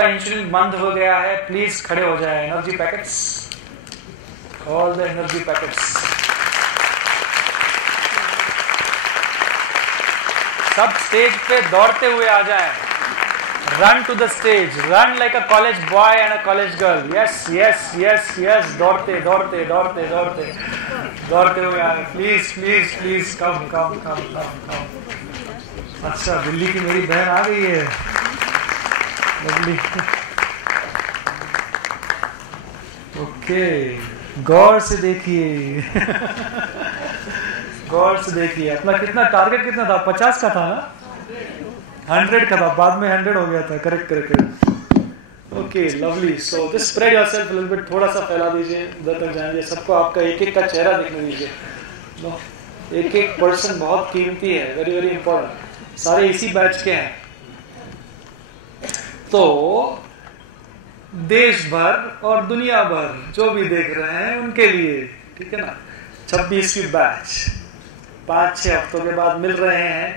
जिनका इंसुलिन बंद हो गया है प्लीज खड़े हो जाए. Energy packets, all the energy packets. सब स्टेज पे दौड़ते हुए आ जाएं. Run to the stage, run like a college boy and a college girl. Yes, yes, yes, yes. दौड़ते दौड़ते दौड़ते दौड़ते दौड़ते हुए आए. Please, please, please, come, come, come, come, come. अच्छा, दिल्ली की मेरी बहन आ गई है. Lovely. Okay, गौर से देखिए. गौर से देखिए. अपना कितना टारगेट कितना था? 50 का था ना? 100 का था, बाद में 100 हो गया था. Correct correct. Okay, lovely. So just spread yourself अ लिटिल बिट. थोड़ा सा फैला दीजिए, उधर तक जाएंगे. सबको आपका एक एक का चेहरा देखने दीजिए. एक एक पर्सन बहुत कीमती है, वेरी वेरी इंपॉर्टेंट. सारे इसी बैच के हैं. तो देश भर और दुनिया भर जो भी देख रहे हैं उनके लिए, ठीक है ना, 26वीं बैच 5-6 हफ्तों के बाद मिल रहे हैं.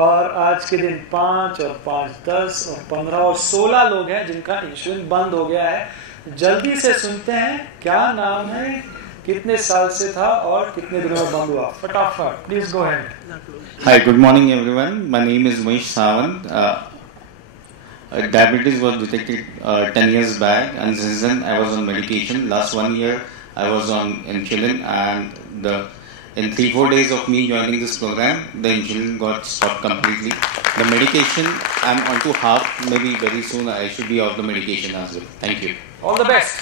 और आज के दिन 5 और 5 10 और 15 और 16 लोग हैं जिनका इंसुलिन बंद हो गया है. जल्दी से सुनते हैं क्या नाम है, कितने साल से था और कितने दिनों में बंद हुआ. फटाफट, please go ahead. Hi, good morning everyone. My name is Manish Sawant. Diabetes was detected 10 years back, and since then I was on medication. Last 1 year I was on insulin, and in 3-4 days of me joining this program, the insulin got stopped completely. The medication I'm on to half. Maybe very soon I should be off the medication as well. Thank you. All the best.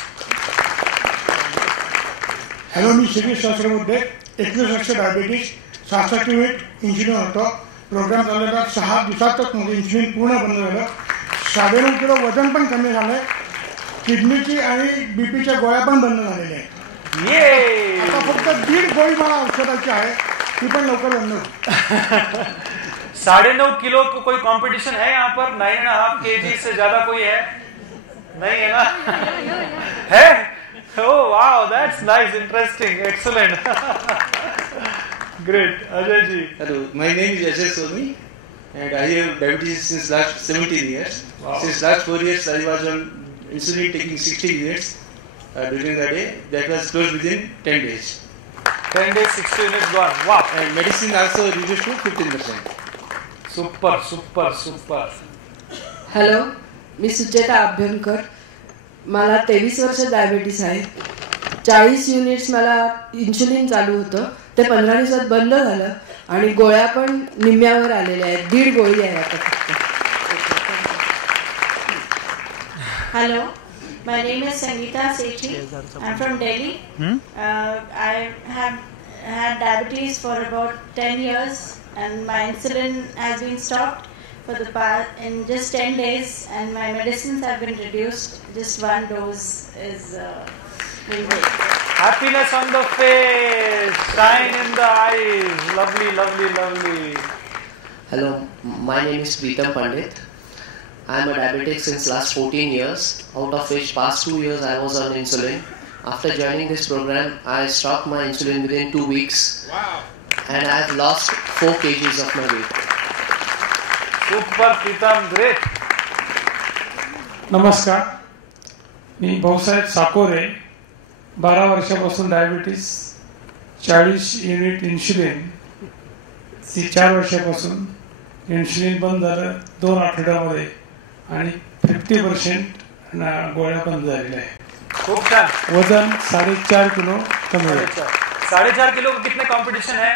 Hello, मी शिरीष शास्त्रबुद्धे. 21 वर्ष diabetes, 66 unit insulin होतं. Programme झालेला 6 दिवसातच म्हणजे insulin पूर्ण बंद झालं. 9.5 kilo वजन पण कमी झालंय. किडनीची आणि बीपीच्या गोळ्या पण बंद झालेल्या आहेत. आता फक्त 1.5 गोळी मला औषधाची आहे, ती पण लवकर बंद होईल. 9.5 किलो को कोई कंपटीशन है यहाँ पर? 9.5 kg से ज्यादा कोई है? नहीं है ना? है? Oh wow, that's nice, interesting, excellent. Great. Ajay ji. Hello, my name is Ajay Soni, and I have diabetes since last 17 years. Wow. Since last 4 years, I was on insulin taking 60 units during the day. That was closed within 10 days. 10 days, 60 units gone. Wow. And medicine also reduced to 15%. Super, super, super. Hello, मी सुचेता अभ्यंकर. मला 23 वर्ष diabetes आहे. 40 units मला insulin चालू होतं, ते 15 दिवसात बंद झालं आणि गोळ्या पण निम्म्यावर आलेल्या आहेत. 1.5 गोळी आहे आता फक्त. Hello, my name is Sangeeta Sethi. I'm from Delhi. I have had diabetes for about 10 years, and my insulin has been stopped for the past in just 10 days, and my medicines have been reduced. Just 1 dose is been good. Happiness on the face, shine in the eyes. Lovely, lovely, lovely. Hello, my name is Preetam Pandit. I am a diabetic since last 14 years, out of which past 2 years I was on insulin. After joining this program, I stopped my insulin within 2 weeks. Wow. And I have lost 4 kgs of my weight. Super, Preetam, great. नमस्कार, मी भाऊसाहेब साकोरे. 12 वर्षापासून diabetes, 40 unit insulin. 4 वर्षापासून insulin बंद झालं 2 आठवड्यामध्ये आणि 50% गोळ्या बंद झालेल्या आहे. खूप छान. वजन 4.5 किलो कमी है. 4.5 किलो का कितने कंपटीशन है?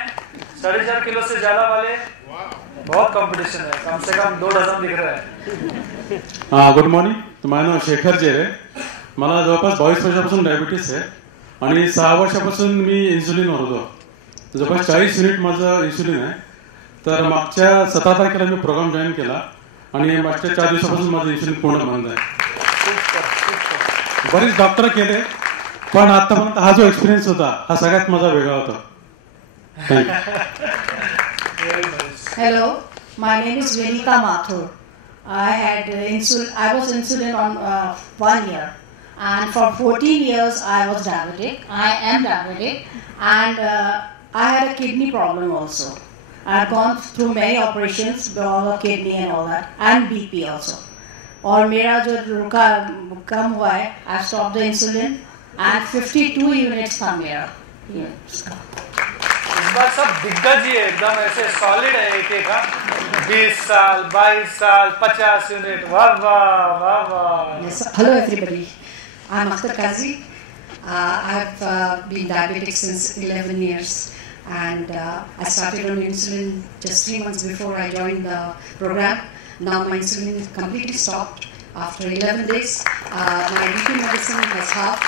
4.5 किलो से ज्यादा वाले बहुत कंपटीशन है. कम से कम 2 डझन दिख रहा है. Good morning. माझं नाव शेखर जेरे. मला जवळपास 22 वर्षापासून डायबिटीस आहे आणि 6 वर्षापासून मी इन्सुलिनवर होतो. जवळपास 40 युनिट माझं इन्सुलिन आहे. तर मागच्या 17 तारखेला मी प्रोग्राम जॉईन केला आणि मागच्या 4 दिवसापासून माझं इन्सुलिन पूर्ण बंद आहे. बरेच डॉक्टर केले, पण आतापर्यंत हा जो एक्सपिरियन्स होता हा सगळ्यात माझा वेगळा होता. Hello, my name is Venika Mathur. I was insulin on 1 year, and for 14 years I was diabetic. I am diabetic, and I had a kidney problem also. I had gone through many operations, all of kidney and all that, and BP also. और मेरा जो रुका कम हुआ है, I stop the insulin and 52 units था मेरा। इस बार सब दिग्गज ही है, एकदम ऐसे सॉलिड है एक एक। 20 साल 22 साल 50 यूनिट, वाह वाह वाह वाह। Hello everybody, I'm Akhtar Kazi. I have been diabetic since 11 years and I started on insulin just 3 months before I joined the program. Now my insulin is completely stopped after 11 days. My BP medicine has halved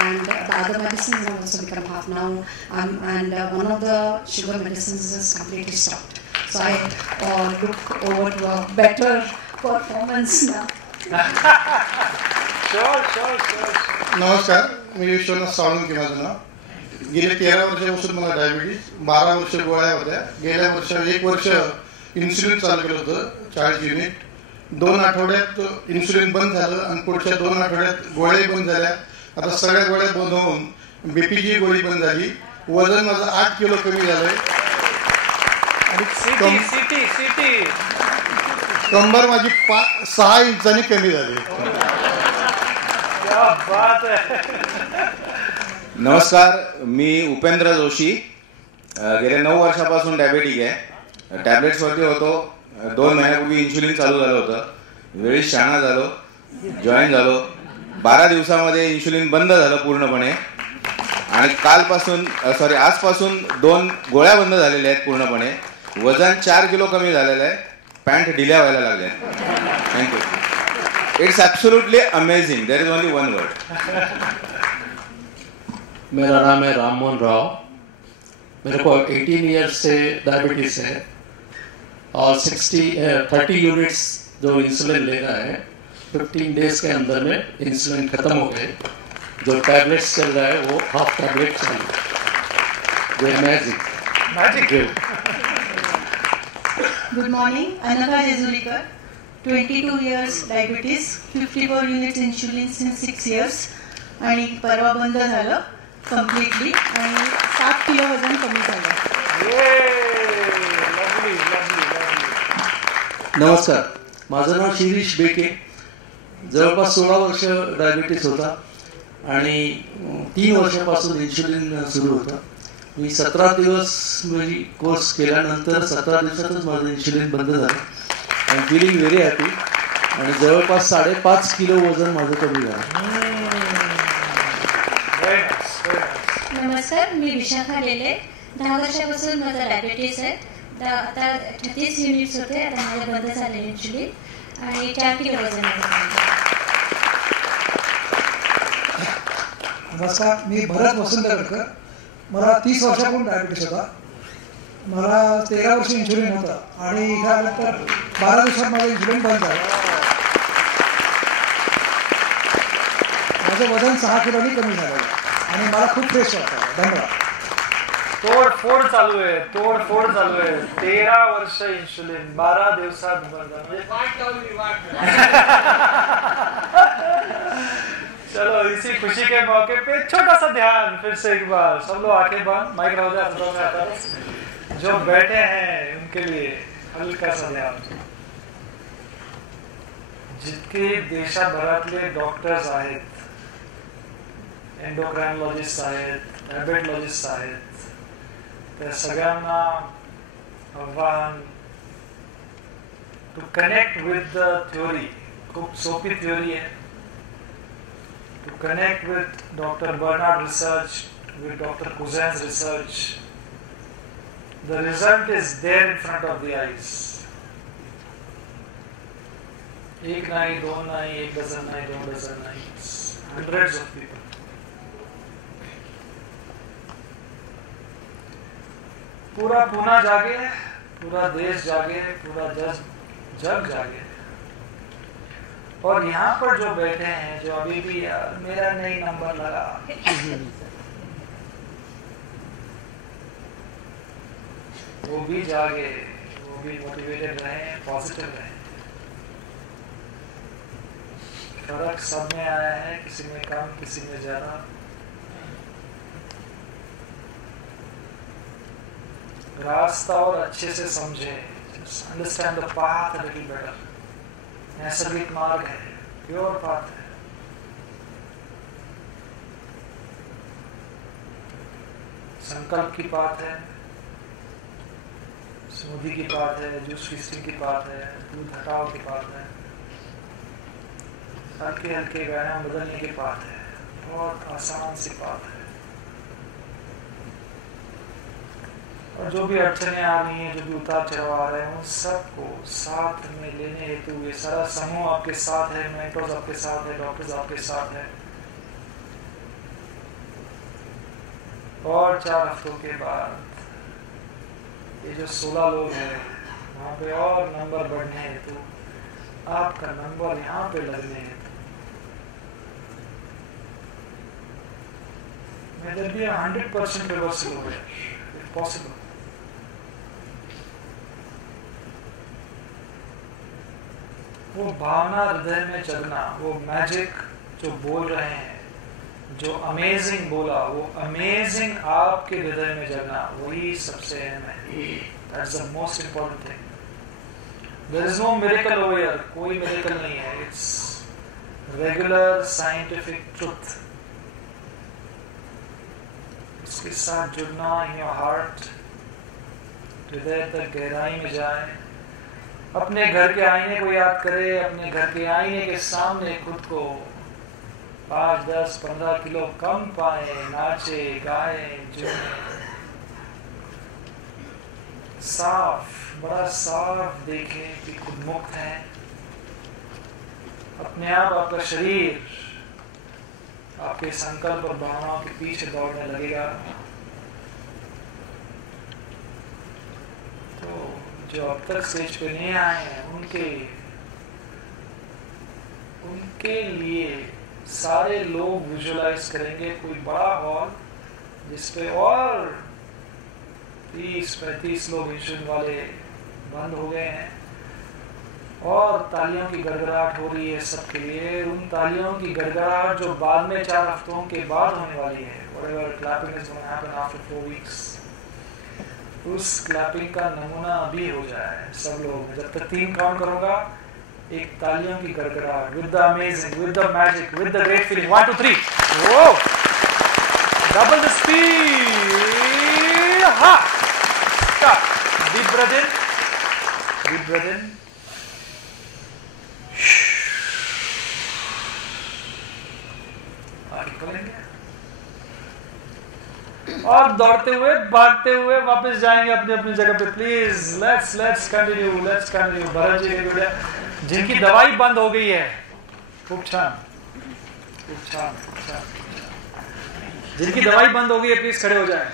and the other medicines have also become half now, and one of the sugar medicines is completely stopped. So I look over to a better performance now. Sure. नमस्कार, मी विश्वनाथ साळुंके माझं नाव. गेले 13 वर्षापासून मला diabetes, 12 वर्ष गोळ्या होत्या. गेल्या 1 वर्ष इन्सुलिन चालू केलं होतं 40 युनिट. 2 आठवड्यात इन्सुलिन बंद झालं आणि पुढच्या 2 आठवड्यात गोळ्या बंद झाल्या. आता सगळ्या गोळ्या बंद होऊन बीपीची गोळी बंद झाली. वजन माझं 8 किलो कमी झालंय. कंबर माझी 6 इंचांनी कमी झाली. नमस्कार, मी उपेंद्र जोशी. गेल्या 9 वर्षापासून डायबेटिक आहे. टॅब्लेट्सवरती होतो. 2 महिन्यापूर्वी इन्शुलिन चालू झालं होतं. वेळी शहाणा झालो, जॉईन झालो. 12 दिवसामध्ये इन्शुलिन बंद झालं पूर्णपणे आणि आजपासून 2 गोळ्या बंद झालेल्या आहेत पूर्णपणे. वजन 4 किलो कमी झालेलं आहे. पॅन्ट ढिल्या व्हायला लागल्या. Thank you. It's absolutely amazing. There is only one word. मेरा नाम है राम मोहन राव. मेरे को 18 ईयर्स से डायबिटीज है और 30 यूनिट्स जो इंसुलिन ले रहा है 15 डेज के अंदर में इंसुलिन खत्म हो गए. जो टैबलेट्स चल रहा है वो हाफ टैबलेट चल रहा है. Magic. Good morning, Anaka Jezulikar. 22 years diabetes, 54 units insulin since 6 years. आणि परवा बंद झालं कम्प्लिटली आणि 7 किलो वजन कमी झालं. नमस्कार, माझं नाव शिरीष बेके. जवळपास 16 वर्ष डायबिटीस होता आणि 3 वर्षापासून इन्शुलिन सुरू होतं. मी 17 दिवस माझी कोर्स केल्यानंतर 17 दिवसातच माझं इन्शुलिन बंद झालं. I am feeling very happy आणि जवळपास 5.5 किलो वजन माझं कमी झालं. नमस्कार, मी विशाखा लेले. 10 वर्षापासून माझा डायबिटीस आहे. आता 38 युनिट्स होते. आता माझे बंद झाले इन्शुलिन आणि 4 किलो वजन आहे. नमस्कार, मी भरत वसंतगडकर. मला 30 वर्षापासून डायबिटीस होता. मला 13 वर्ष इन्शुलिन होतं आणि इथं आल्यानंतर 12 दिवसात माझं इन्शुलिन बंद झालं. माझं वजन 6 किलोनी कमी झालं आणि मला खूप फ्रेश वाटतं. धन्यवाद. तोडफोड चालू आहे. 13 वर्ष इन्शुलिन 12 दिवसात बंद. चलो इसी खुशी के मौके पे छोटा सा ध्यान फिर से एक बार. सब लोग आंखें बंद, माइक रहो जाए. जो बैठे हैं उनके लिए हल्का सा ध्यान. जितके देशाभरातले डॉक्टर्स आहेत, एंडोक्राइनॉलॉजिस्ट आहेत, डायबेटॉलॉजिस्ट आहेत, त्या सगळ्यांना आव्हान to connect with the theory. खूप सोपी थ्योरी आहे. To connect with Dr. Bernard research, with Dr. Cousin's research. The result is there in front of the eyes. एक नहीं, 2 नहीं, 1 dozen नहीं, 2 dozen नहीं. Hundreds of people. पूरा पूना जागे, पूरा देश जागे, पूरा जग जागे. और यहाँ पर जो बैठे हैं, जो अभी भी मेरा नहीं नंबर लगा, वो भी जागे, वो भी मोटिवेटेड रहे, पॉजिटिव रहे. फर्क सब में आया है, किसी में कम, किसी में ज्यादा. रास्ता और अच्छे से समझे. Understand the path a little better. नैसर्गिक मार्ग है, प्योर पाथ है। संकल्प की बात है, स्मूदी की बात है, जूस फीस्टिंग की बात है, दूध हटाओ की बात है, हल्के हल्के व्यायाम बदलने की बात है। बहुत आसान सी बात है। और जो भी अड़चने आ रही हैं, जो भी उतार चढ़ाव आ रहे हैं, उन सबको साथ में लेने हेतु ये सारा समूह आपके साथ है, मेंटर्स आपके साथ है, डॉक्टर्स आपके साथ है। और 4 हफ्तों के बाद ये जो 16 लोग हैं वहाँ पे और नंबर बढ़ने हेतु, आपका नंबर यहाँ पे लगने हेतु may there be 100% reversal over it, if possible. वो भावना हृदय में जगना, वो मैजिक जो बोल रहे हैं, जो अमेजिंग बोला, वो अमेजिंग आपके हृदय में जगना, वही सबसे अहम है। That's the most important thing. There is no miracle over here. कोई miracle नहीं है. It's regular scientific truth. उसके साथ जुड़ना in your heart, हृदय तक गहराई में जाए, अपने घर के आईने को याद करे, अपने घर के आईने के सामने खुद को 5, 10, 15 किलो कम पाए, नाचे, गाए, जुड़े, साफ, बड़ा साफ देखें कि खुद मुक्त है। अपने आप आपका शरीर आपके संकल्प और भावनाओं के पीछे दौड़ने लगेगा। तो जो अब तक स्टेज पे नहीं आए हैं, उनके लिए सारे लोग विजुअलाइज करेंगे कोई बड़ा हॉल जिसपे और 30-35 लोग इंश्योरेंस वाले बंद हो गए हैं और तालियों की गड़गड़ाहट हो रही है सबके लिए। उन तालियों की गड़गड़ाहट जो बाद में 4 हफ्तों के बाद होने वाली है, whatever clapping is going to happen after 4 weeks, उस क्लैपिंग का नमूना अभी हो जाए सब लोग। जब तक 3 काउंट करूंगा, एक तालियों की गड़गड़ाहट, with the amazing, with the magic, with the great feeling. 1, 2, 3. Whoa! Double the speed. Ha! Stop. Deep breath in. Deep breath in. और दौड़ते हुए, भागते हुए वापस जाएंगे अपनी अपनी जगह पे। Please let's continue. Bharat ji, जिनकी दवाई बंद हो गई है, खूब छान। जिनकी दवाई बंद हो गई है, प्लीज खड़े हो जाए।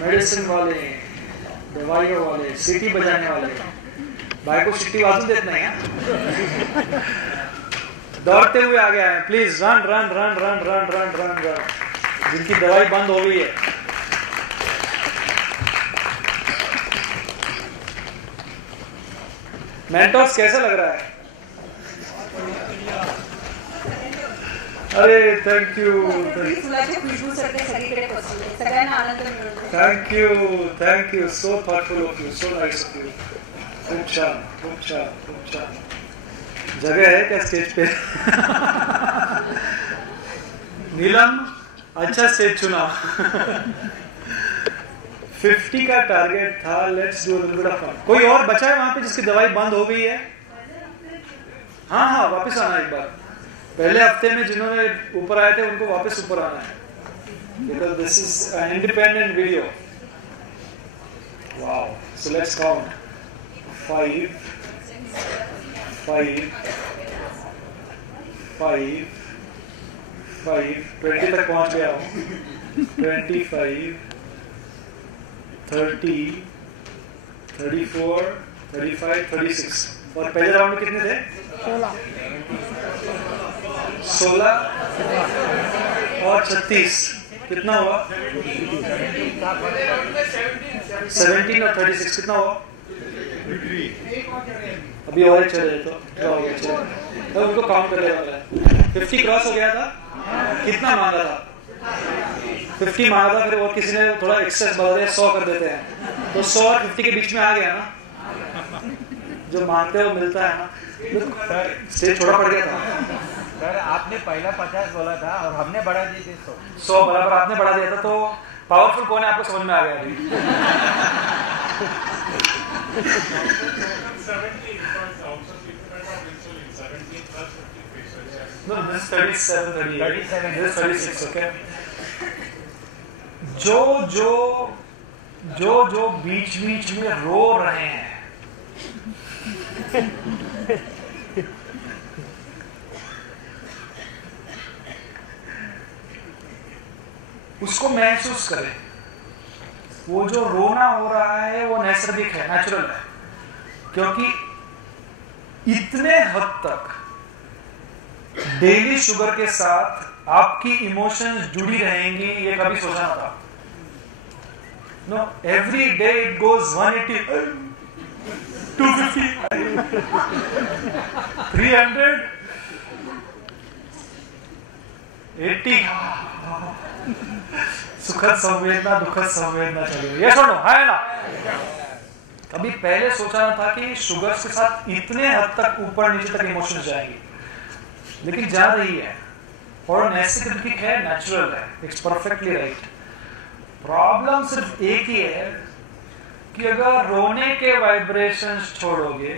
मेडिसिन वाले, दवाइयों वाले, सीटी बजाने वाले, भाई को सीटी वाजन देते हैं। दौड़ते हुए आगे आए, प्लीज रन। जिनकी दवाई बंद हो गई है, मेंटोस कैसा लग रहा है? अरे thank you, so thoughtful of you, so nice of you. खूब छान। जगह है क्या स्टेज पे? नीलम, अच्छा स्टेज चुना। 50 का टारगेट था। Let's do a little bit of fun. कोई और बचा है वहां पे जिसकी दवाई बंद हो गई है? हाँ, वापस आना एक बार। पहले हफ्ते में जिन्होंने ऊपर आए थे उनको वापस ऊपर आना है, because this is an independent video. Wow. So let's count. 5, 20 तक पहुंच गया हूँ। 25, 30, 34, 35, 36। और पहले राउंड में कितने थे? 16 और 36, कितना हुआ? 17 और 36 कितना हुआ? अभी और चले तो उनको काउंट कर लेगा। 50 क्रॉस हो गया था। कितना मांगा था? 50 मांगा था, फिर और किसी ने थोड़ा एक्सेस बढ़ा दिया, 100 कर देते हैं, तो 100 और 50 के बीच में आ गया ना। जो मांगते हो मिलता है ना। स्टेज छोटा पड़ गया था सर, आपने पहला 50 बोला था और हमने बढ़ा दिए थे 100 बराबर आपने बढ़ा दिया था, तो पावरफुल कौन है आपको समझ में आ गया अभी। No, this is 37, 38. This is 36, okay? जो बीच बीच में रो रहे हैं उसको महसूस करें। वो जो रोना हो रहा है वो नैसर्गिक है, नेचुरल है, क्योंकि इतने हद तक डेली शुगर के साथ आपकी इमोशंस जुड़ी रहेंगी, ये कभी सोचा ना था। No, every day it goes 180, 250, 300, 80। सुखद संवेदना दुखद संवेदना चले, ये सुनो है ना। कभी पहले सोचा ना था कि शुगर के साथ इतने हद तक ऊपर नीचे तक इमोशंस जाएंगी, लेकिन जा रही है और नैसर्गिक है, नेचुरल है, इट्स परफेक्टली राइट। प्रॉब्लम सिर्फ एक ही है कि अगर रोने के वाइब्रेशंस छोड़ोगे,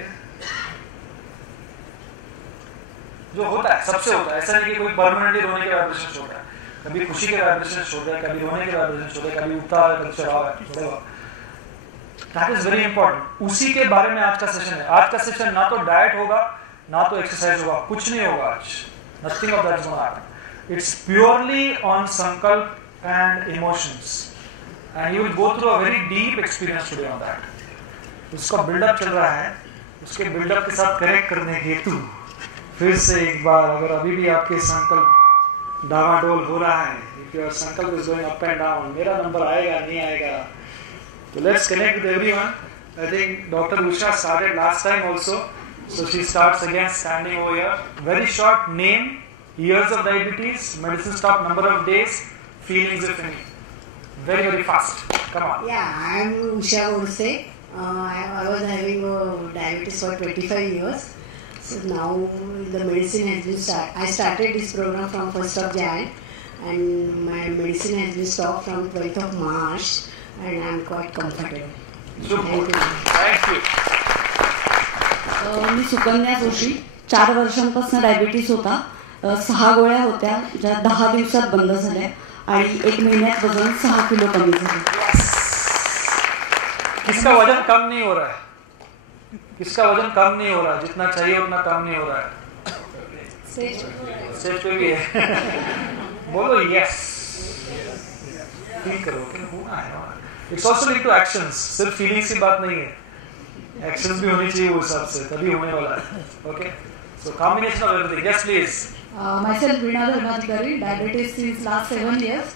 जो होता है सबसे होता है, ऐसा नहीं कि कोई परमानेंटली रोने के वाइब्रेशन छोड़ रहा है, कभी खुशी के वाइब्रेशन छोड़ रहा है, कभी रोने के वाइब्रेशन छोड़ रहा है, कभी उतार है, कभी चढ़ाव है। That is very important. उसी के बारे में आज का सेशन है। आज का सेशन ना तो डाइट होगा ना तो एक्सरसाइज होगा, कुछ नहीं होगा आज, nothing of that is gonna happen. It's purely on संकल्प and emotions and you will go through a very deep experience today on that. उसका बिल्डअप चल रहा है, उसके बिल्डअप के साथ कनेक्ट करने हेतु फिर से एक बार, अगर अभी भी आपके संकल्प डावाडोल हो रहा है, इफ योर संकल्प is going up and down, मेरा नंबर आएगा नहीं आएगा, तो let's connect with everyone. I think doctor Usha started last time also, so she starts again standing over here. Very short name, years of diabetes, medicine stop, number of days, feelings if any. Very very fast. Come on. Yeah, I am Usha Godse. I was having diabetes for 25 years. So now the medicine has been started. I started this program from 1st of Jan and my medicine has been stopped from 12th of March and I am quite comfortable. Super. Thank you. मी सुकन्या जोशी, 4 वर्षांपासून diabetes होता, 6 गोळ्या होत्या ज्या 10 दिवसात बंद झाल्या आणि 1 महिन्यात वजन 6 किलो कमी झालं। किसका वजन कम नहीं हो रहा है? किसका वजन कम नहीं हो रहा है? जितना चाहिए उतना कम नहीं हो रहा है। स्टेज पे भी है। बोलो यस, फील करो कि होना है। It's also linked to actions, सिर्फ फीलिंग्स की बात नहीं है, एक्शंस भी होनी चाहिए उस हिसाब से, तभी होने वाला है। Okay, so combination of everything. Yes please. Myself Veena Dharmadhikari, diabetes since last 7 years.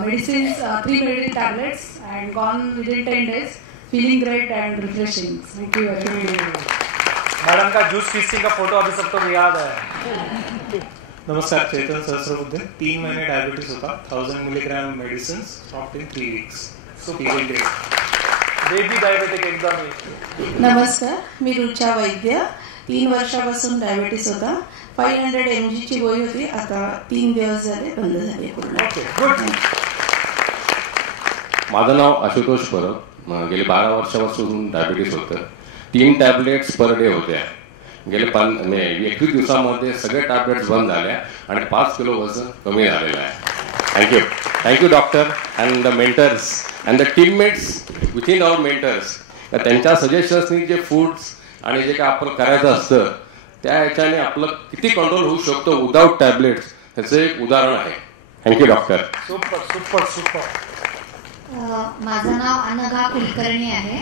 Medicines, 3 medical tablets and gone within 10 days. Feeling great and refreshing. Thank you very much. Madam का जूस पीसिंग का photo अभी सबको याद है। नमस्कार, चेतन सहस्रबुद्धे। 3 महीने diabetes होता, 1000 milligram medicine stopped in 3 weeks. Baby diabetic एकदम। नमस्कार, मी रुचा वैद्य, 3 वर्षापासून डायबिटीस होता, 500 mg ची गोळी होती, आता 3 दिवस झाले बंद झाली पूर्ण। माझं नाव आशुतोष परब, गेले 12 वर्षापासून डायबिटीस होतं, 3 टॅबलेट्स पर डे होत्या, गेले 21 दिवसामध्ये सगळे टॅबलेट्स बंद झाल्या आणि 5 किलो वजन कमी झालेलं आहे। Thank you doctor and the mentors and the teammates within our mentors, त्यांच्या सजेशन्सनी जे फूड्स आणि जे काय आपण करायचं असतं त्या ह्याच्याने आपलं किती कंट्रोल होऊ शकतो विदाउट टॅबलेट्स, ह्याचं एक उदाहरण आहे। Thank you doctor. Super super super. माझं नाव अनघा कुलकर्णी आहे,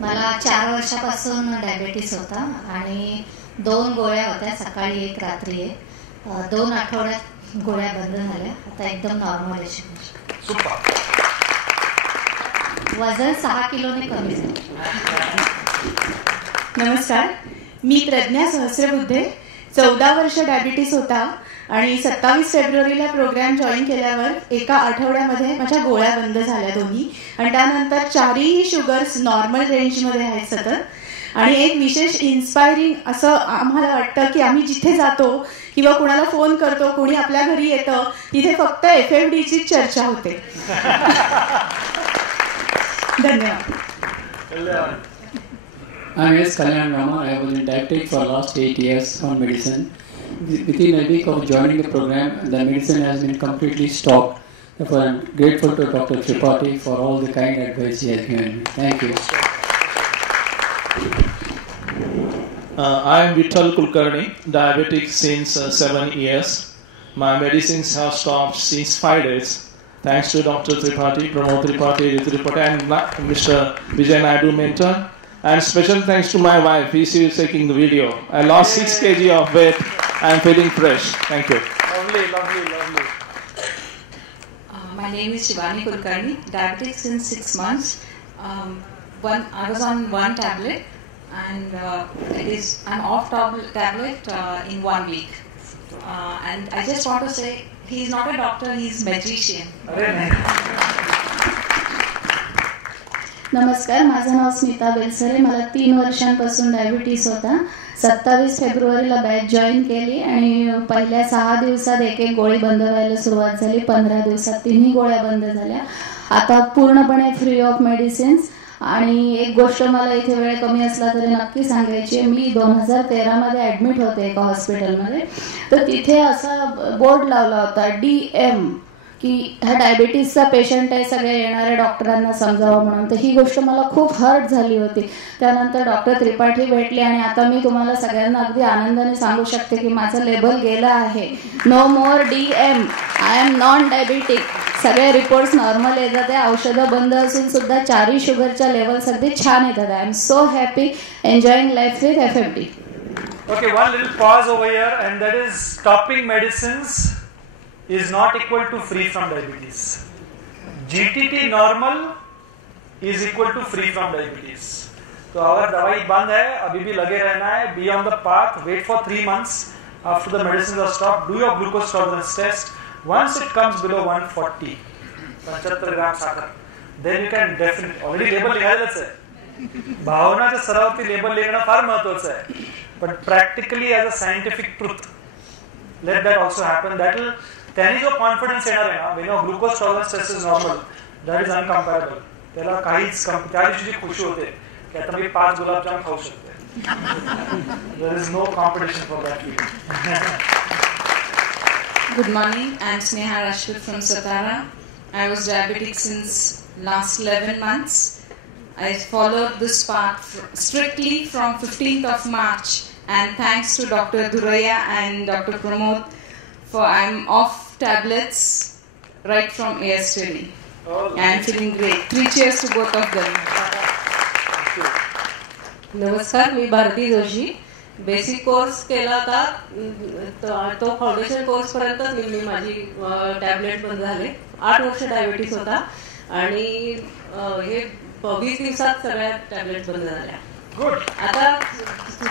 मला 4 वर्षापासून डायबिटीस होता आणि 2 गोळ्या होत्या, सकाळी 1 रात्री 1, 2 आठवड्यात गोळ्या बंद झाल्या, आता एकदम नॉर्मल आहे शुगर। सुपर। वजन 6 किलोने कमी झालं। नमस्कार, मी प्रज्ञा सहस्रबुद्धे, 14 वर्ष डायबिटीस होता आणि 27 फेब्रुवारीला प्रोग्राम जॉईन केल्यावर एका आठवड्यामध्ये माझ्या गोळ्या बंद झाल्या दोन्ही, आणि त्यानंतर 4ही शुगर्स नॉर्मल रेंजमध्ये आहेत सतत, आणि एक विशेष इन्स्पायरिंग असं आम्हाला वाटतं की आम्ही जिथे जातो किंवा कुणाला फोन करतो, कोणी आपल्या घरी येतं, तिथे फक्त FFDची चर्चा होते. धन्यवाद. I'm S. Kalyan Rama. I was in diabetic for last 8 years on medicine. Within a week of joining the program, the medicine has been completely stopped. Therefore, I'm grateful to Dr. Tripathi for all the kind advice he has given me. Thank you. I am Vittal Kulkarni, diabetic since 7 years. My medicines have stopped since 5 days. Thanks to Dr. Tripathi, Pramod Tripathi, Ritu Tripathi, and Mr. Vijay Naidu mentor. And special thanks to my wife. She is taking the video. I lost 6 kg of weight. I am feeling fresh. Thank you. Lovely, lovely, lovely. My name is Shivani Kulkarni, diabetic since 6 months. I was on one tablet, and I'm off tablet in 1 week. And I just want to say, he is not a doctor, he is a magician. नमस्कार, माझं नाव स्मिता बेलसरे. मला 3 वर्षांपासून diabetes होता. 27 फेब्रुवारीला batch join केली आणि पहिल्या 6 दिवसात एक गोळी बंद व्हायला सुरुवात झाली. 15 दिवसात 3 गोळ्या बंद झाल्या. आता पूर्णपणे फ्री ऑफ मेडिसिन्स. आणि एक गोष्ट मला इथे वेळ कमी असला तरी नक्की सांगायची, मी 2013 मध्ये ऍडमिट होते एका हॉस्पिटलमध्ये. तर तिथे असा बोर्ड लावला होता DM की हा डायबिटीसचा पेशंट आहे, सगळ्या येणाऱ्या डॉक्टरांना समजावं म्हणून. तर ही गोष्ट मला खूप हर्ट झाली होती. त्यानंतर डॉक्टर त्रिपाठी भेटले आणि आता मी तुम्हाला सगळ्यांना अगदी आनंदाने सांगू शकते की माझं लेबल गेलं आहे. No more DM. I am non diabetic. सगळे रिपोर्ट्स नॉर्मल येतात आहे. औषधं बंद असून सुद्धा 4 शुगरच्या लेवल्स अगदी छान येतात. I am so happy enjoying life with FFD. Okay, one little pause over here, and that is stopping medicines is not equal to free from diabetes. GTT normal is equal to free from diabetes. तो अगर दवाई बंद है, अभी भी लगे रहना है, be on the path, wait for 3 months after the medicines are stopped, do your glucose tolerance test. Once it comes below 140, 75 ग्राम साखर, then you can definitely, already label लिहायलाच आहे. भावनाच्या सरावती लेबल लिहिणं फार महत्वाचं आहे. But practically as a scientific truth, let that also happen. That will, त्याने जो confidence येणार आहे ना, when your glucose tolerance test is normal, that is uncomparable. त्याला काहीच त्या दिवशी जी खुशी होते की आता मी 5 गुलाबजाम खाऊ शकते. There is no competition for that feeling. Good morning, I'm Sneha Rashput from Satara. I was diabetic since last 11 months. I followed this path strictly from 15th of March, and thanks to Dr. Duraya and Dr. Pramod, for I'm off tablets right from yesterday. I'm feeling great. 3 cheers to both of them. नमस्कार, मी Bharti Joshi. Basic course केला होता, तो foundation course पर्यंतच मी माझी tablet बंद झाले. 8 वर्ष diabetes होता आणि हे 20 दिवसात सगळ्या टॅबलेट बंद झाल्या. गुड. आता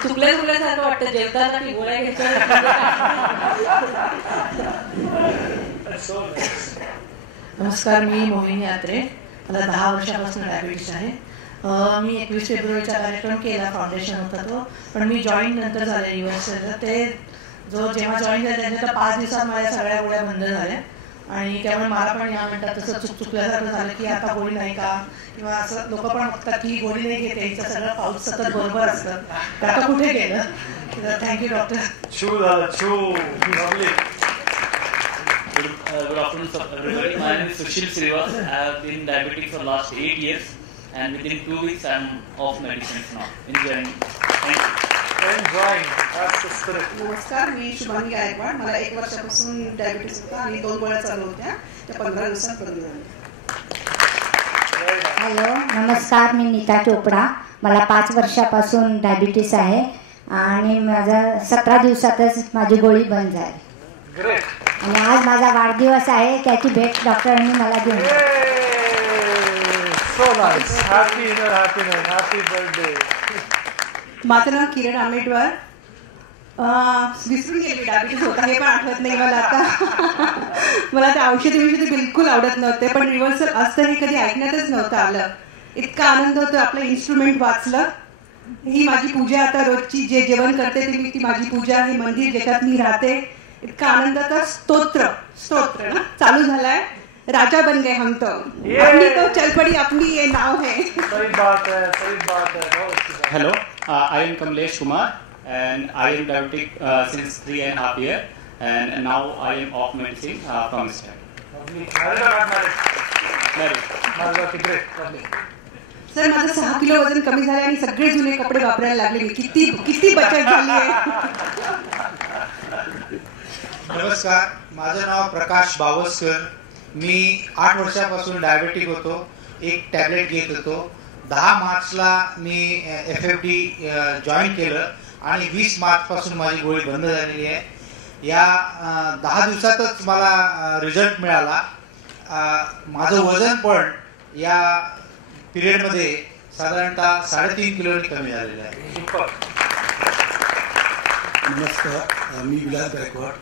चुकल्यासारखं वाटतं जेवताना की गोळ्या घ्यायच्या. नमस्कार, मी मोहिनी यात्रे. मला 10 वर्षापासून डायबिटीस आहे. मी 21 फेब्रुवारीचा कार्यक्रम केला, फाउंडेशन होता तो, पण मी जॉईन नंतर झाले युएसला. ते जेव्हा जॉईन झाले त्यानंतर 5 दिवसात माझ्या सगळ्या गोळ्या बंद झाल्या. आणि त्यामुळे मला पण या म्हणतात तसं चुकल्यासारखं झालं की आता गोळी नाही का, किंवा असं लोक पण बघतात की गोळी नाही घेते, हिचं सगळं पाऊस सतत बरोबर असतं, तर आता कुठे गेलं. Thank you doctor. Good afternoon, everybody. My name is Sushil Srivas. I have been diabetic for the last 8 years, and within 2 weeks I am off medicines now. Enjoying. Thank you. नमस्कार, मी शुभांगी गायकवाड. मला 1 वर्षापासून डायबिटीस होता आणि 2 गोळ्या चालू होत्या, त्या 15 दिवसात बंद झाल्या. हॅलो, नमस्कार, मी नीता चोपडा. मला 5 वर्षापासून डायबिटीस आहे आणि माझा 17 दिवसातच माझी गोळी बंद झाली. आणि आज माझा वाढदिवस आहे, त्याची भेट डॉक्टरांनी मला दिली. माझं नाव किरण आंबेडकर. विसरून गेली डायबिटीस होता हे पण आठवत नाही मला आता. मला ते औषधी बिलकुल आवडत नव्हते, पण रिव्हर्सल असतं हे कधी ऐकण्यातच नव्हतं आलं. इतका आनंद होतो, आपलं इन्स्ट्रुमेंट वाचलं ही माझी पूजा आता रोजची जे जेवण करते ती माझी पूजा, हे मंदिर ज्याच्यात मी राहते. इतका आनंदाचा स्तोत्र ना चालू झालाय. राजा बन गए हम तो, अपनी तो चल पड़ी अपनी ये नाव है. सही बात है, सही बात है. Hello, I am Kamlesh Kumar and I am diabetic since 3.5 years and now I am off medicine from Stan. Sir माझं 6 किलो वजन कमी झाले आणि सगळे जुने कपडे वापरायला लागले. किती बचत झाली आहे. नमस्कार, माझं नाव प्रकाश बावस्कर. मी 8 वर्षापासून डायबेटिक होतो. एक टॅबलेट घेत होतो. 10 मार्चला मी FFD जॉईन केलं आणि 20 मार्चपासून माझी गोळी बंद झालेली आहे. या 10 दिवसातच मला रिझल्ट मिळाला. माझं वजन पण या पिरियडमध्ये साधारणतः 3.5 किलोनी कमी झालेलं आहे. नमस्कार, मी Vilas Gaikwad.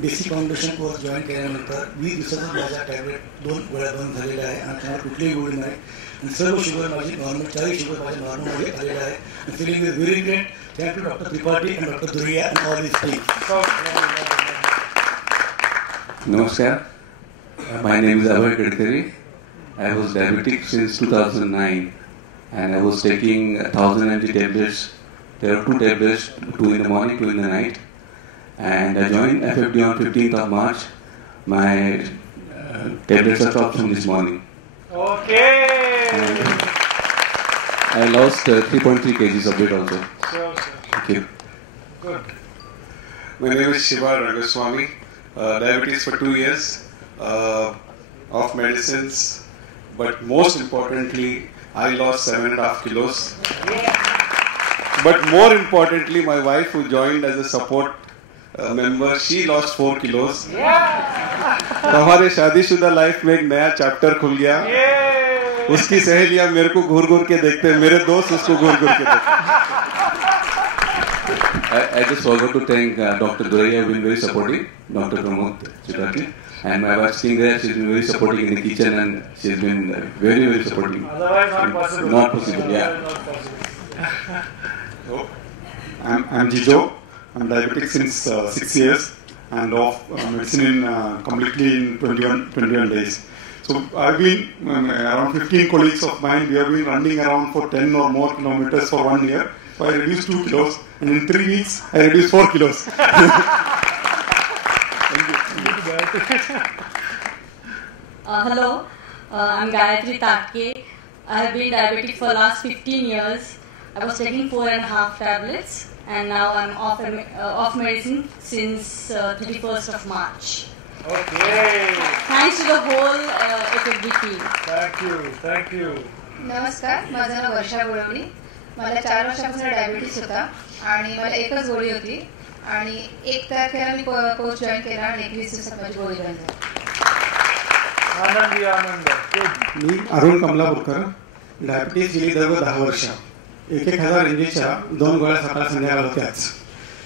Basic foundation course join केल्यानंतर 20 दिवसातच माझ्या टॅबलेट 2 गोळ्या बंद झालेल्या आहे आणि त्याला कुठलीही गोळी नाही आणि सर्व शुगर माझी नॉर्मल, 40 शुगर माझ्या नॉर्मलमध्ये आलेलं आहे. आणि feeling is very great. Thank you doctor Tripathi and doctor Duria and all this team. Namaskar, my name is Abhay Gadkari. I was diabetic since 2009 and I was taking 1000 mg tablets. There are 2 tablets, 2 in the morning, 2 in the night. And I joined FFD on 15th of March. My tablets are stopped from this morning. Okay. And I lost 3.3 kgs of weight also. Sure. Thank you. Good. My name is Shiva Rangaswamy. Diabetes for 2 years, off medicines, but most importantly, I lost 7.5 kilos. But more importantly, my wife, who joined as a support member, she lost 4 kilos. तो हमारे शादीशुदा life में एक नया chapter खुल गया. उसकी सहेलियां मेरे को घूर घूर के देखते हैं, मेरे दोस्त उसको घूर घूर के देखते. I just forgot to thank Dr. Duraiya, who has been very supportive, Dr. Pramod Tripathi, and my wife sitting there. She's been very supportive in the kitchen and she's been very, very supportive. Otherwise not possible. Not possible, yeah. So, I'm Jijo. I'm diabetic since 6 years and off medicine completely in 21 days. So I've been around 15 colleagues of mine. We have been running around for 10 or more kilometers for 1 year. So I reduced 2 kilos, and in 3 weeks I reduced 4 kilos. Hello, I'm Gayatri Tatke. I have been diabetic for last 15 years. I was taking 4.5 tablets, and now I'm off medicine since 31st of March. Okay. Thanks to the whole FFD team. Thank you. नमस्कार, माझं नाव वर्षा गोळवणी. मला 4 वर्षापासून diabetes होता आणि मला एकच गोळी होती आणि 1 तारखेला मी कोर्स जॉईन केला आणि 21 दिवसात माझी गोळी बंद झाली. आनंद. मी अरुण कमलापूरकर. डायबिटीस गेली जवळ 10 वर्ष. 1,000 एमजीच्या 2 गोळ्या सकाळ संध्याकाळ होत्याच.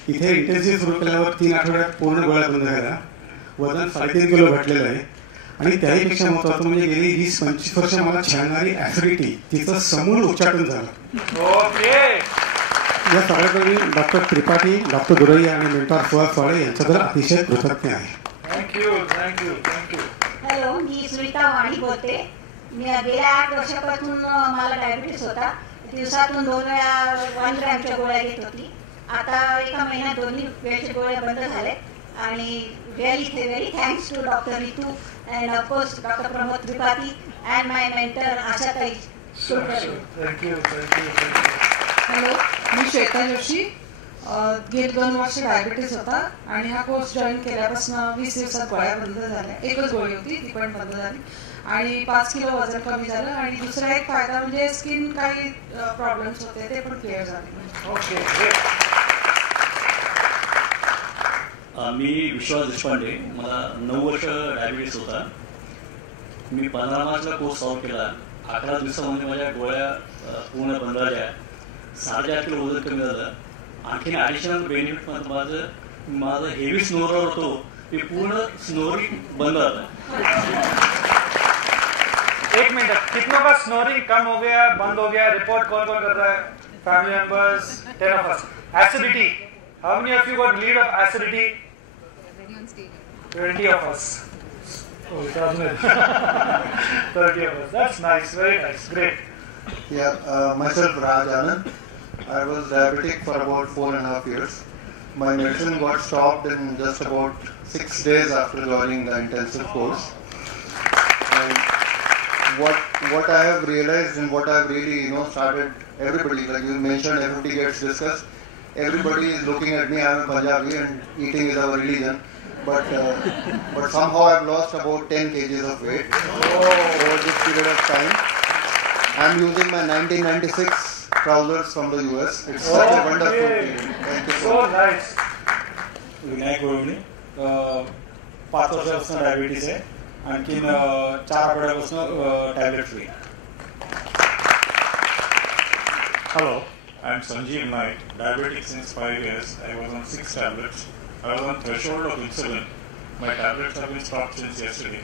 इथे इंटेन्सिव्ह सुरू केल्यावर 3 आठवड्यात पूर्ण गोळ्या बंद झाल्या. वजन 3.5 किलो घटलेलं आहे आणि त्याहीपेक्षा महत्त्वाचं म्हणजे गेली 20-25 वर्ष मला छानणारी ॲसिडिटी, तिचं समूळ उच्चाटन झालं. या सगळ्याकडे डॉक्टर त्रिपाठी, डॉक्टर दुरैया आणि मेंटॉर सुहास वाळे यांच्याबद्दल अतिशय कृतज्ञ आहे. थँक्यू. हॅलो, मी सुनीता वाणी बोलते. मी गेल्या 8 वर्षापासून मला डायबिटीस होता. दिवसातून 2 वेळा 1 ग्रॅमच्या गोळ्या घेत होती. आता एका महिन्यात 2 वेळच्या गोळ्या बंद झाल्या आणि very thanks to Dr. Ritu and of course Dr. Pramod Tripathi and my mentor Ashatai Shulkar. Thank you. Hello, मी श्वेता जोशी. गेली 2 वर्ष डायबिटीस होता आणि हा कोर्स जॉईन केल्यापासून 20 दिवसात गोळ्या बंद झाल्या. एकच गोळी होती, ती पण बंद झाली आणि 5 किलो वजन कमी झालं. आणि दुसरा एक फायदा म्हणजे स्किन काही प्रॉब्लेम्स होते ते पण क्लिअर झाले. ओके. मी विश्वास देशपांडे. मला 9 वर्ष डायबिटीस होता. मी 15 मार्चला कोर्स चालू केला. 11 दिवसामध्ये माझ्या गोळ्या पूर्ण बंद झाल्या. 8.5 किलो वजन कमी झालं. आणखीन ॲडिशनल बेनिफिट माझं हेवी स्नोरर होतो ते पूर्ण स्नोरिंग बंद झालं. 1 मिनट, कितनों का स्नोरिंग कम हो गया, बंद हो गया? रिपोर्ट कौन कर रहा है? family members, 10 of us. Acidity. How many of you got lead of acidity? 20 of us. Oh, it wasn't 30 of us. That's nice, very nice, great. Yeah, myself Raj Anand. I was diabetic for about 4.5 years. My medicine got stopped in just about 6 days after joining the intensive course. And what I have realized and what I have really started, everybody, like you mentioned, FFD gets discussed. Everybody is looking at me. I am a Punjabi and eating is our religion. But somehow I have lost about 10 kgs of weight over this period of time. I am using my 1996 trousers from the US. It's such a wonderful feeling. Thank you so much. Nice. Vinayak गोविंदे 5 वर्षापासून diabetes आहे. आणखीन 4 आठवड्यापासून tablet free. Hello, I am Sanjeev Naik, diabetic since 5 years. I was on 6 tablets. I was on threshold of insulin. My tablets have been stopped since yesterday.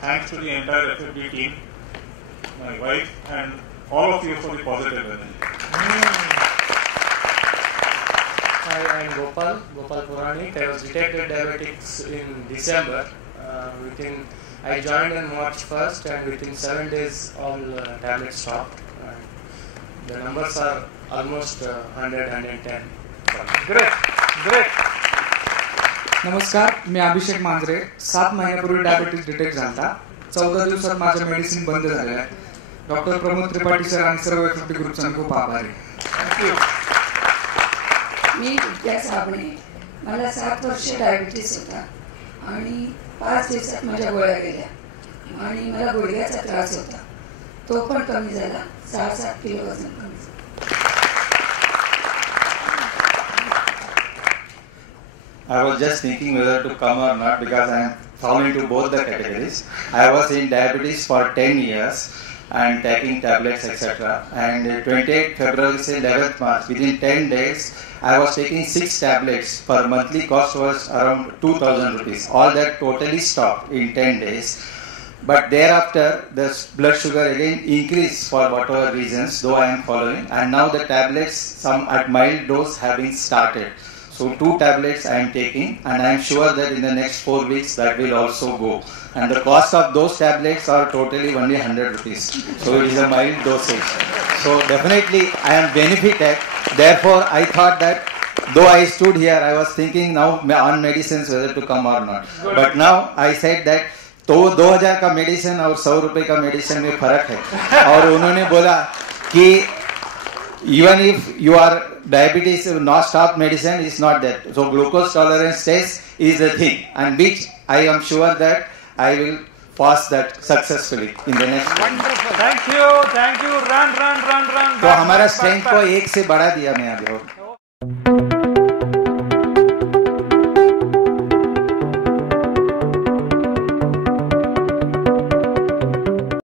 Thanks to the entire FFD team, my wife, and all of you for the positive energy. Hi, I am Gopal Puranik. I was detected diabetics in December. I joined on March 1st, and within 7 days all tablets stopped. The numbers are almost 100-110. Great. नमस्कार, मी अभिषेक मांजरे. 7 महिन्यापूर्वी diabetes detect झाला. 14 दिवसात माझं medicine बंद झालेलं आहे. Doctor Pramod Tripathi sir आणि सर्व FFD ग्रुपचा खूप आभारी. मी विद्या साबणे. मला 7 वर्ष डायबिटीस होता आणि 5 दिवसात माझ्या गोळ्या गेल्या आणि मला गुडघ्याचा त्रास होता. तो पण कमी झाला. 6-7 किलो वजन कमी झालं. I was just thinking whether to come or not because I am falling into both the categories. I was in diabetes for 10 years and taking tablets, etc. And 28 February to 11th March, within 10 days, I was taking 6 tablets. Per monthly cost was around 2,000 rupees. All that totally stopped in 10 days. But thereafter, the blood sugar again increased for whatever reasons, though I am following. And now the tablets, some at mild dose, have been started. So 2 tablets I am taking, and I am sure that in the next 4 weeks that will also go. And the cost of those tablets are totally only 100 rupees. So it is a mild dosage. So definitely I am benefited. Therefore I thought that though I stood here, I was thinking now on medicines whether to come or not. But now I said that तो 2000 का medicine और 100 रुपए का medicine में फर्क है. और उन्होंने बोला कि even if you are diabetes, not stop medicine is not that. So glucose tolerance test is the thing, and which I am sure that I will pass that successfully in the next. Wonderful. Thank you. Run. तो हमारा strength को 1 से बढ़ा दिया मैं आगे.